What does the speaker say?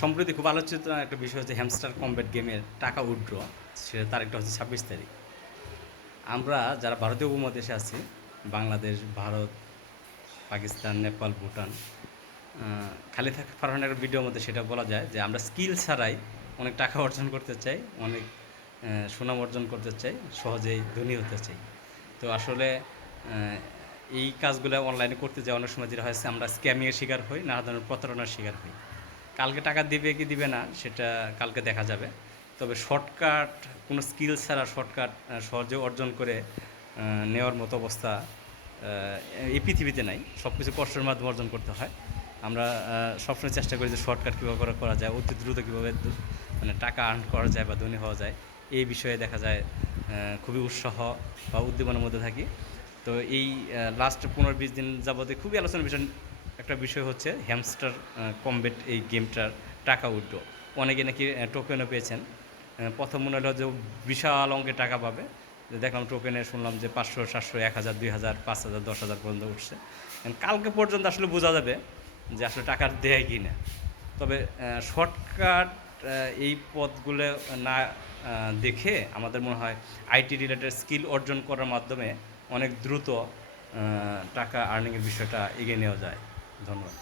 সম্প্রতি খুব আলোচিত একটা বিষয় হচ্ছে হ্যামস্টার কম্ব্যাট গেমের টাকা উইথড্র সেটা তারিখটা হচ্ছে ছাব্বিশ তারিখ। আমরা যারা ভারতীয় উপমহাদেশে আছি, বাংলাদেশ, ভারত, পাকিস্তান, নেপাল, ভুটান খালি থাকা ফারহানের একটা ভিডিওর মধ্যে সেটা বলা যায় যে আমরা স্কিল ছাড়াই অনেক টাকা অর্জন করতে চাই, অনেক সুনাম অর্জন করতে চাই, সহজেই ধনী হতে চাই। তো আসলে এই কাজগুলো অনলাইনে করতে যাওয়া অনেক সময় যেটা হয়েছে আমরা স্ক্যামিংয়ের শিকার হই নানা ধরনের প্রতারণার শিকার হই। কালকে টাকা দিবে কি দিবে না, সেটা কালকে দেখা যাবে। তবে শর্টকাট কোনো স্কিল ছাড়া শর্টকাট সহজে অর্জন করে নেওয়ার মতো অবস্থা এই পৃথিবীতে নাই। সব কিছু কষ্টের মাধ্যমে অর্জন করতে হয়। আমরা সবসময় চেষ্টা করি যে শর্টকাট কীভাবে করা করা যায়, অতি দ্রুত কীভাবে মানে টাকা আর্ন করা যায় বা ধনী হওয়া যায়, এই বিষয়ে দেখা যায় খুবই উৎসাহ বা উদ্দীপনার মধ্যে থাকি। তো এই লাস্ট পনেরো বিশ দিন যাবতে খুবই আলোচনার বিষয়। একটা বিষয় হচ্ছে হ্যামস্টার কমবেট এই গেমটার টাকা উঠো অনেকে নাকি টোকেনও পেয়েছেন। প্রথম মনে হলো যে বিশাল অঙ্কে টাকা পাবে। দেখলাম টোকেনে শুনলাম যে পাঁচশো, সাতশো, এক হাজার, দুই হাজার, পাঁচ হাজার, দশ হাজার পর্যন্ত উঠছে। কালকে পর্যন্ত আসলে বোঝা যাবে যে আসলে টাকা দেয় কি না তবে শর্টকাট এই পথগুলো না দেখে আমাদের মনে হয় আইটি রিলেটেড স্কিল অর্জন করার মাধ্যমে অনেক দ্রুত টাকা আর্নিংয়ের বিষয়টা এগিয়ে নেওয়া যায়। ধন্যবাদ